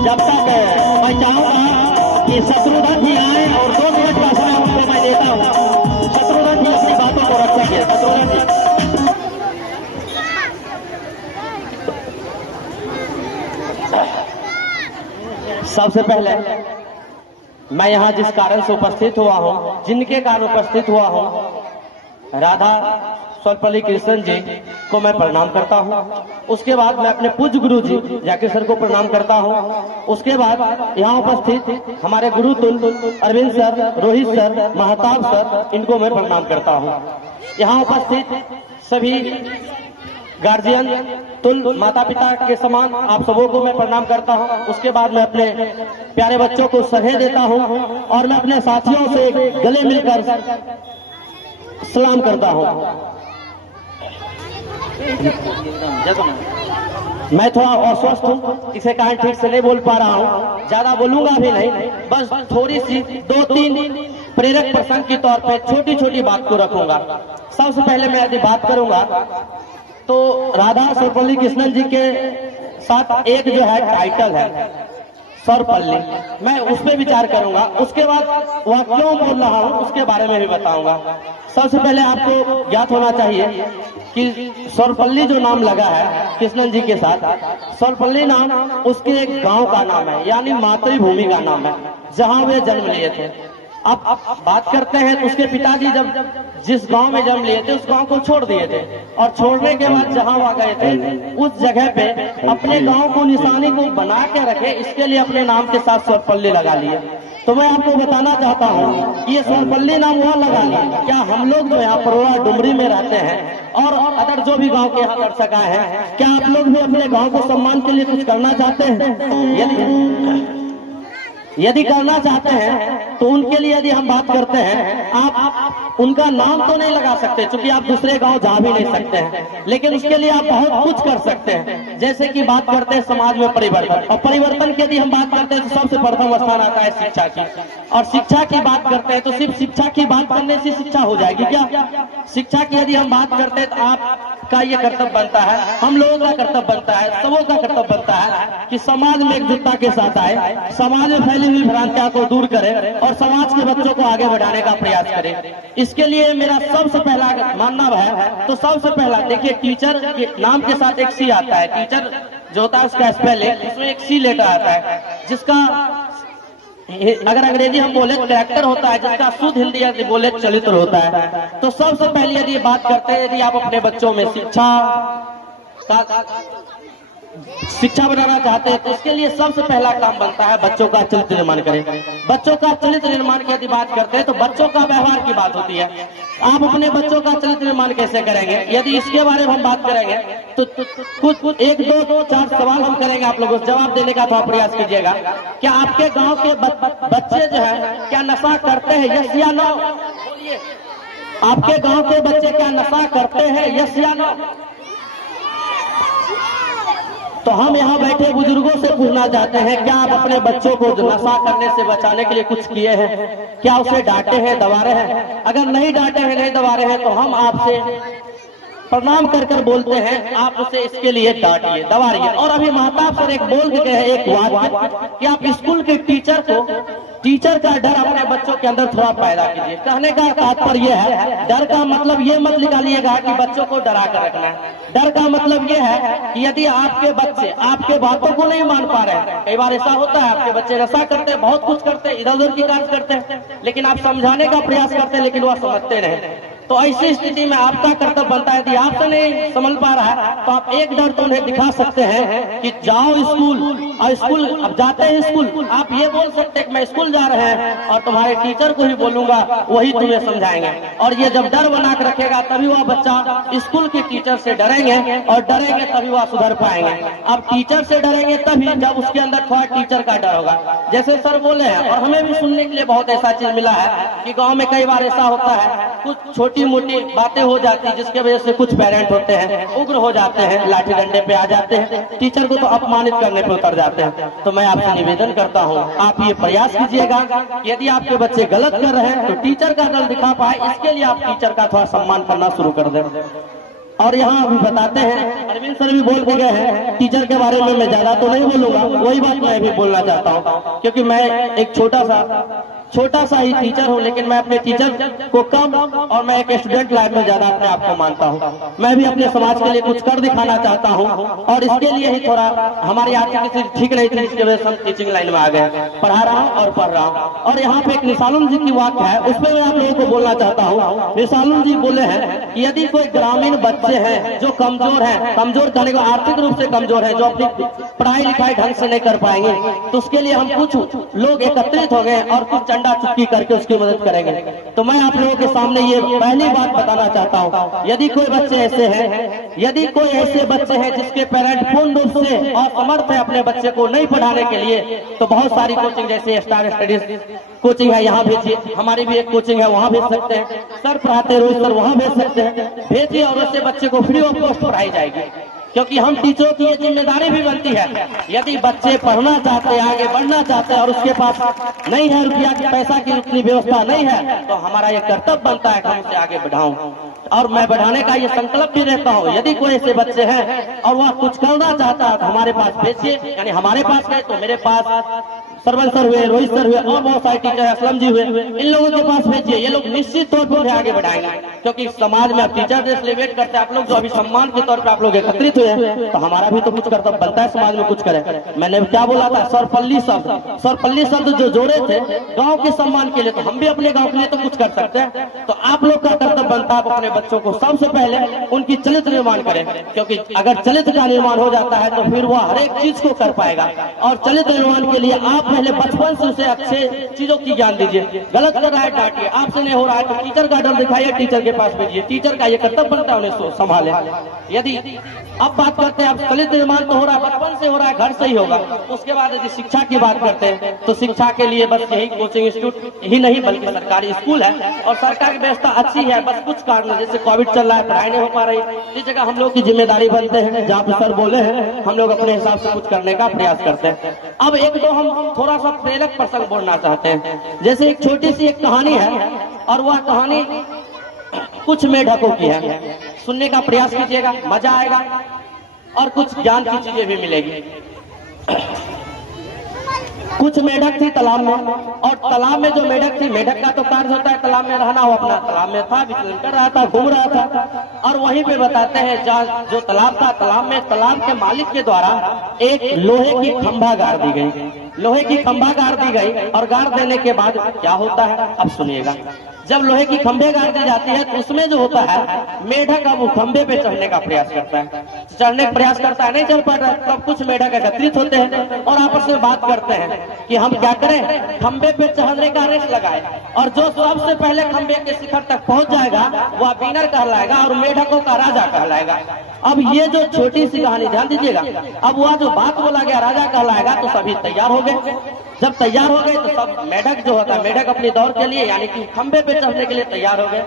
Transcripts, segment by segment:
जब तक मैं चाहूंगा कि शत्रुघ्न जी आए और 2 मिनट का समय उनको मैं देता हूँ। शत्रुघ्न जी अपनी बातों को रखेंगे। शत्रुघ्न जी सबसे पहले मैं यहाँ जिस कारण से उपस्थित हुआ हूँ, जिनके कारण उपस्थित हुआ हूँ, राधा सर्वपल्ली कृष्ण जी को मैं प्रणाम करता हूँ। उसके बाद मैं अपने पूज्य गुरु जी जाकिर सर को प्रणाम करता हूँ। उसके बाद यहाँ उपस्थित हमारे गुरु तुल Arvind sir, Rohit sir, Mahtab sir, इनको मैं प्रणाम करता हूँ। यहाँ उपस्थित सभी गार्जियन तुल माता पिता के समान आप सबों को मैं प्रणाम करता हूँ। उसके बाद मैं अपने प्यारे बच्चों को सहे देता हूँ और मैं अपने साथियों से गले मिलकर सलाम करता हूँ। मैं थोड़ा अस्वस्थ हूँ, इसे कारण ठीक से नहीं बोल पा रहा हूँ, ज्यादा बोलूंगा भी नहीं, बस थोड़ी सी 2-3 प्रेरक प्रसंग के तौर पे छोटी छोटी बात को रखूंगा। सबसे पहले मैं यदि बात करूंगा तो राधा सर्वपल्ली कृष्णन जी के साथ एक जो है टाइटल है सर्वपल्ली, मैं उस पर विचार करूंगा। उसके बाद वह क्यों बोल रहा हूँ उसके बारे में भी बताऊंगा। सबसे पहले आपको ज्ञात होना चाहिए कि सर्वपल्ली जो नाम लगा है कृष्णन जी के साथ, सर्वपल्ली नाम उसके एक गांव का नाम है, यानी मातृभूमि का नाम है जहां वे जन्म लिए थे। अब बात करते हैं तो उसके पिताजी जब जिस गांव में जन्म लिए थे उस गांव को छोड़ दिए थे और छोड़ने के बाद जहां वह गए थे उस जगह पे अपने गांव को निशानी को बना के रखे, इसके लिए अपने नाम के साथ सर्वपल्ली लगा लिए। तो मैं आपको बताना चाहता हूँ कि ये सर्वपल्ली नाम वहाँ लगा लिया, क्या हम लोग जो यहाँ परोड़ा डुमरी में रहते हैं और अदर जो भी गांव के यहाँ दर्शक आए हैं, क्या आप लोग भी अपने गांव को सम्मान के लिए कुछ करना चाहते हैं? यदि करना चाहते हैं तो उनके लिए यदि हम बात करते हैं, आप उनका नाम तो नहीं लगा सकते क्योंकि आप दूसरे गांव जा भी नहीं सकते हैं, लेकिन उसके लिए आप बहुत कुछ कर सकते हैं। जैसे कि बात करते हैं समाज में परिवर्तन, और परिवर्तन की यदि हम बात करते हैं तो सबसे प्रथम स्थान आता है शिक्षा की, और शिक्षा की बात करते हैं तो सिर्फ शिक्षा की बात करने से शिक्षा हो जाएगी क्या? शिक्षा की यदि हम बात करते हैं तो आपका ये कर्तव्य बनता है, हम लोगों का कर्तव्य बनता है, सबों का कर्तव्य बनता है कि समाज में एकजुटता के साथ आए, समाज में फैली हुई भ्रांतियों को दूर करें और समाज के बच्चों को आगे बढ़ाने का प्रयास करें। इसके लिए मेरा सबसे पहला मानना है तो सबसे पहला देखिए, टीचर के नाम के साथ एक सी आता है, टीचर जो होता है उसका स्पेलिंग उसमें एक सी लेटर आता है, जिसका अगर अंग्रेजी हम बोले कैरेक्टर होता है, जिसका शुद्ध हिंदी यदि बोले चरित्र होता है। तो सबसे पहले यदि बात करते हैं, यदि आप अपने बच्चों में शिक्षा बनाना चाहते हैं तो इसके लिए सबसे पहला काम बनता है बच्चों का चरित्र निर्माण करें। बच्चों का चरित्र निर्माण की यदि बात करते हैं तो बच्चों का व्यवहार की बात होती है। आप अपने बच्चों का चरित्र निर्माण कैसे करेंगे, यदि इसके बारे में हम बात करेंगे तो कुछ 1, 2, 4 सवाल हम करेंगे, आप लोगों को जवाब देने का थोड़ा प्रयास कीजिएगा। क्या आपके गाँव के बच्चे जो है क्या नशा करते हैं, यस या नो? आपके गाँव के बच्चे क्या नशा करते हैं, यस या नो? तो हम यहाँ बैठे बुजुर्गों से पूछना चाहते हैं, क्या आप अपने बच्चों को नशा करने से बचाने के लिए कुछ किए हैं? क्या उसे डांटे हैं, दबारे हैं? अगर नहीं डांटे हैं, नहीं दबारे हैं तो हम आपसे प्रणाम कर कर बोलते हैं, आप उसे इसके लिए डांटिए, दबाइए। और अभी महताब सर एक बोल के गए एक वाक्य कि आप स्कूल के टीचर का डर अपने बच्चों के अंदर थोड़ा पैदा कीजिए। कहने का तात्पर्य है, डर का मतलब ये मत निकालिएगा कि बच्चों को डरा कर रखना है। डर का मतलब ये है कि यदि आपके बच्चे आपके बातों को नहीं मान पा रहे हैं, कई बार ऐसा होता है आपके बच्चे नशा करते हैं, बहुत कुछ करते हैं, इधर उधर की कार्य करते हैं, लेकिन आप समझाने का प्रयास करते हैं लेकिन वह समझते नहीं। तो ऐसी स्थिति में आपका कर्तव्य बनता है, यदि आपसे नहीं समझ पा रहा है तो आप एक डर तो उन्हें दिखा सकते हैं कि जाओ स्कूल, और स्कूल अब जाते हैं स्कूल, आप ये बोल सकते हैं कि मैं स्कूल जा रहे हैं और तुम्हारे टीचर को ही बोलूंगा, वही तुम्हें समझाएंगे। और ये जब डर बना के रखेगा तभी वह बच्चा स्कूल के टीचर से डरेंगे, और डरेंगे तभी वह सुधर पाएंगे। अब टीचर से डरेंगे तभी जब उसके अंदर थोड़ा टीचर का डर होगा। जैसे सर बोले हैं, और हमें भी सुनने के लिए बहुत ऐसा चीज मिला है कि गाँव में कई बार ऐसा होता है, कुछ छोटी मोटी बातें हो जाती है जिसके वजह से कुछ पेरेंट होते हैं उग्र हो जाते हैं, लाठी डंडे पे आ जाते हैं, टीचर को तो अपमानित करने पे उतर जाते हैं। तो मैं आपसे निवेदन करता हूं, आप ये प्रयास कीजिएगा, यदि आपके बच्चे गलत कर रहे हैं तो टीचर का दल दिखा पाए, इसके लिए आप टीचर का थोड़ा सम्मान करना शुरू कर दें। और यहाँ अभी बताते हैं, अरविंद सर भी बोल के गए हैं, टीचर के बारे में मैं ज्यादा तो नहीं बोलूंगा, वही बात मैं भी बोलना चाहता हूँ, क्योंकि मैं एक छोटा सा ही टीचर हूँ, लेकिन मैं अपने टीचर को कम और मैं एक स्टूडेंट लाइफ में ज्यादा अपने आप को मानता हूँ। मैं भी अपने समाज के लिए कुछ कर दिखाना चाहता हूँ, और इसके लिए ही थोड़ा हमारी आर्थिक स्थिति ठीक नहीं थी, इसकी वजह से हम टीचिंग लाइन में आ गए, पढ़ा रहा हूँ और पढ़ रहा हूँ। और यहाँ पे एक निसालुन जी की वाक्य है, उसमें मैं आप लोगों को बोलना चाहता हूँ। निसालुन जी बोले हैं कि यदि कोई ग्रामीण बच्चे हैं जो कमजोर हैं, कमजोर करने को आर्थिक रूप से कमजोर है, जो अपनी पढ़ाई लिखाई ढंग से नहीं कर पाएंगे, तो उसके लिए हम कुछ लोग एकत्रित हो गए और कुछ चंदा चुटकी करके उसकी मदद करेंगे। तो मैं आप लोगों के सामने ये पहली बात बताना चाहता हूँ, यदि कोई बच्चे ऐसे हैं, यदि कोई ऐसे बच्चे हैं जिसके पेरेंट पूर्ण रूप से असमर्थ है अपने बच्चे को नहीं पढ़ाने के लिए, तो बहुत सारी कोचिंग जैसे स्टार स्टडीज कोचिंग है, यहाँ भेजिए। हमारी भी एक कोचिंग है, वहाँ भेज सकते हैं। सर पढ़ाते रोज सर, वहाँ भेज सकते हैं, भेजिए और उससे बच्चे को फ्री ऑफ कॉस्ट पढ़ाई जाएगी, क्योंकि हम टीचरों की ये जिम्मेदारी भी बनती है। यदि बच्चे पढ़ना चाहते हैं, आगे बढ़ना चाहते हैं और उसके पास नहीं है रुपया की, पैसा की उतनी व्यवस्था नहीं है, तो हमारा ये कर्तव्य बनता है कि हम उसे आगे बढ़ाऊं, और मैं बढ़ाने का ये संकल्प भी रहता हूँ। यदि कोई ऐसे बच्चे हैं और वह कुछ करना चाहता है तो हमारे पास भेजिए, यानी हमारे पास गए तो मेरे पास सरवल सर हुए, रोहित सर हुए और बहुत सारे टीचर असलम जी हुए, इन लोगों के पास भेजिए। ये लोग निश्चित तौर पर आगे बढ़ाएंगे, क्योंकि समाज में टीचर डे सेलिब्रेट करते हैं, आप लोग जो अभी सम्मान के तौर पर आप लोग एकत्रित हुए हैं, तो हमारा भी तो कुछ कर्तव्य बनता है समाज में कुछ करें। मैंने क्या बोला था, सरपल्ली शब्द जो जोड़े थे गाँव के सम्मान के लिए, तो हम भी अपने गाँव के लिए तो कुछ कर सकते हैं। तो आप लोग का कर्तव्य बनता है अपने बच्चों को सबसे पहले उनकी चरित्र निर्माण करें, क्योंकि अगर चरित्र का निर्माण हो जाता है तो फिर वह हर एक चीज को कर पाएगा। और चरित्र निर्माण के लिए आप पहले बचपन से उसे अच्छे चीजों की ज्ञान दीजिए। गलत कर रहा है डांटिए, आपसे नहीं हो रहा है तो टीचर का डर दिखाइए, टीचर के पास भेजिए। टीचर का ये कर्तव्य बनता है उन्हें संभाले। यदि अब बात करते हैं, अब चरित्र निर्माण तो हो रहा है, बचपन से हो रहा है, घर से ही होगा। उसके बाद यदि शिक्षा की बात करते हैं तो शिक्षा के लिए बस यही कोचिंग इंस्टीट्यूट ही नहीं बल्कि सरकारी स्कूल है, और सरकार की व्यवस्था अच्छी है। बस कुछ कारण जैसे कोविड चल रहा है, पढ़ाई नहीं हो पा रही, इस जगह हम लोग की जिम्मेदारी बनते हैं, जहाँ पे सर बोले हैं हम लोग अपने हिसाब से कुछ करने का प्रयास करते हैं। अब एक दो हम थोड़ा सा प्रेरक प्रसंग बोलना चाहते हैं। जैसे एक छोटी सी एक कहानी है, और वह कहानी कुछ मेढकों की है। सुनने का प्रयास कीजिएगा, मजा आएगा और कुछ ज्ञान की चीजें भी मिलेगी। कुछ मेढक थी तालाब में, और तालाब में जो मेढक थी, मेढक का तो कार्य होता है तालाब में रहना, वो अपना तालाब में था, विचलन कर रहा था, घूम रहा था। और वहीं पे बताते हैं जहाँ जो तालाब था, तालाब में तालाब के मालिक के द्वारा एक लोहे की खंभा गाड़ दी गई। लोहे की खंभा गाड़ दी गई, और गाड़ देने के बाद क्या होता है अब सुनिएगा। जब लोहे की खंभे गाड़ दी जाती है तो उसमें जो होता है, मेढक अब खंभे पे चढ़ने का प्रयास करता है, चढ़ने का प्रयास करता है, नहीं चढ़ पाता। तब कुछ मेढक एकत्रित होते हैं और आपस में बात करते हैं कि हम क्या करें, खंभे पे चढ़ने का रेस लगाए, और जो सबसे पहले खंभे के शिखर तक पहुंच जाएगा वह विनर कहलाएगा और मेढकों का राजा कहलाएगा। अब ये जो छोटी सी कहानी ध्यान दीजिएगा, अब वह जो बात बोला गया राजा कहलाएगा, तो सभी तैयार हो गए। जब तैयार हो गए तो सब मेढक जो होता है, मेढक अपनी दौड़ के लिए यानी कि खंभे पे चढ़ने के लिए तैयार हो गए।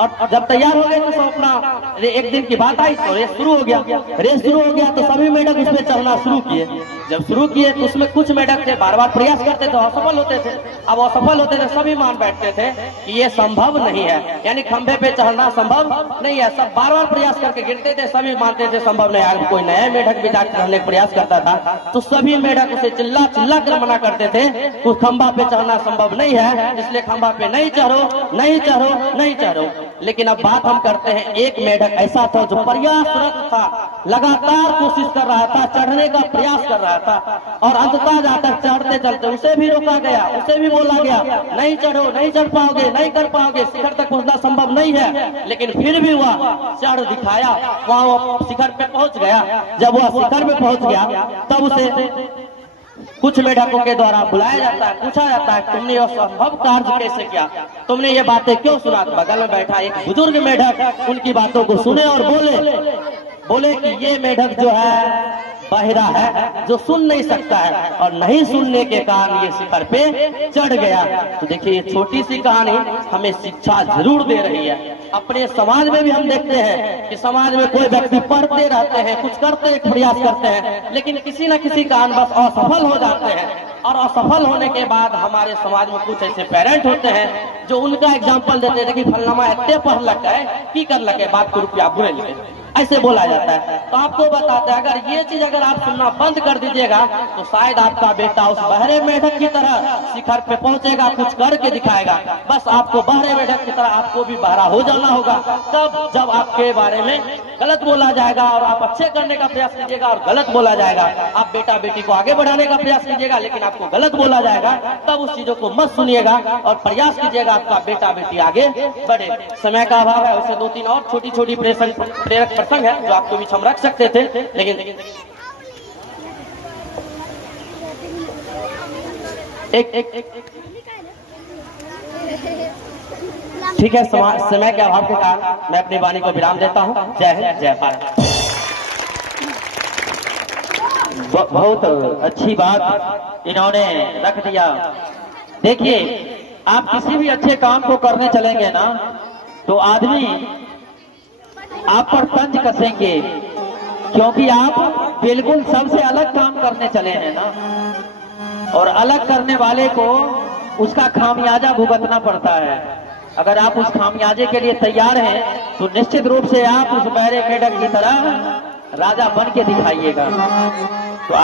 और जब तैयार हो गए तो सब अपना, एक दिन की बात आई तो रेस शुरू हो गया। रेस शुरू हो गया तो सभी मेढक उसमें चढ़ना शुरू किए। जब शुरू किए तो उसमें कुछ मेढक थे बार बार प्रयास करते थे, असफल होते थे। अब असफल होते थे, सभी मान बैठते थे कि ये संभव नहीं है, यानी खंभे पे चढ़ना संभव नहीं है। सब बार बार प्रयास करके गिरते थे, सभी मानते थे संभव नहीं है। कोई नया मेढक भी जाकर चढ़ने का प्रयास करता था तो सभी मेढक उसे चिल्ला चिल्ला कर मना करते थे कि खंभा पे चढ़ना संभव नहीं है, इसलिए खंभा पे नहीं चढ़ो, नहीं चढ़ो, नहीं चढ़ो। लेकिन अब बात हम करते हैं, एक मेढक ऐसा था जो प्रयासरत था, लगातार कोशिश कर रहा था, चढ़ने का प्रयास कर रहा था, और अंततः जाकर चढ़ते चलते उसे भी रोका गया, उसे भी बोला गया नहीं चढ़ो, नहीं चढ़ पाओगे, नहीं कर पाओगे, शिखर तक पहुंचना संभव नहीं है। लेकिन फिर भी वह चढ़ दिखाया, वहां शिखर पे पहुंच गया। जब वह शिखर पे पहुंच गया तब उसे कुछ मेढकों के द्वारा बुलाया जाता है, पूछा जाता है तुमने यह संभव कार्य कैसे किया, तुमने ये बातें क्यों सुना। बगल में बैठा एक बुजुर्ग मेढक उनकी बातों को सुने और बोले कि ये मेढक जो है बहिरा है, जो सुन नहीं सकता है, और नहीं सुनने के कारण ये शिखर पे चढ़ गया। तो देखिए ये छोटी सी कहानी हमें शिक्षा जरूर दे रही है। अपने समाज में भी हम देखते हैं कि समाज में कोई व्यक्ति पढ़ते रहते हैं, कुछ करते प्रयास करते हैं, लेकिन किसी न किसी कारण बस असफल हो जाते हैं। और असफल होने के बाद हमारे समाज में कुछ ऐसे पेरेंट होते हैं जो उनका एग्जाम्पल देते थे कि फलनामा इतने पढ़ लग है की कर लगे बात को रुपया बुरे लगे, ऐसे बोला जाता है। तो आपको बताते हैं अगर ये चीज अगर आप सुनना बंद कर दीजिएगा तो शायद आपका बेटा उस बहरे मेढक की तरह शिखर पे पहुंचेगा, कुछ करके दिखाएगा। बस आपको बहरे मेढक की तरह आपको भी बहरा हो जाना होगा। तब जब आपके बारे में गलत बोला जाएगा और आप अच्छे करने का प्रयास कीजिएगा और गलत बोला जाएगा, आप बेटा बेटी को आगे बढ़ाने का प्रयास कीजिएगा लेकिन आपको गलत बोला जाएगा, तब उस चीजों को मत सुनिएगा और प्रयास कीजिएगा आपका बेटा बेटी आगे बढ़े। समय का अभाव है, उसे 2-3 और छोटी छोटी प्रेरक प्रसंग है जो आपको बीच हम रख सकते थे, लेकिन ठीक है, समय के अभाव के कारण मैं अपनी वाणी को विराम देता हूँ। जय हिंद, जय भारत। बहुत अच्छी बात इन्होंने रख दिया। देखिए, आप किसी भी अच्छे काम को करने चलेंगे ना तो आदमी आप पर तंज कसेंगे, क्योंकि आप बिल्कुल सबसे अलग काम करने चले हैं ना, और अलग करने वाले को उसका खामियाजा भुगतना पड़ता है। अगर आप उस खामियाजे के लिए तैयार हैं तो निश्चित रूप से आप उस बहरे मेढक की तरह राजा बन के दिखाइएगा। तो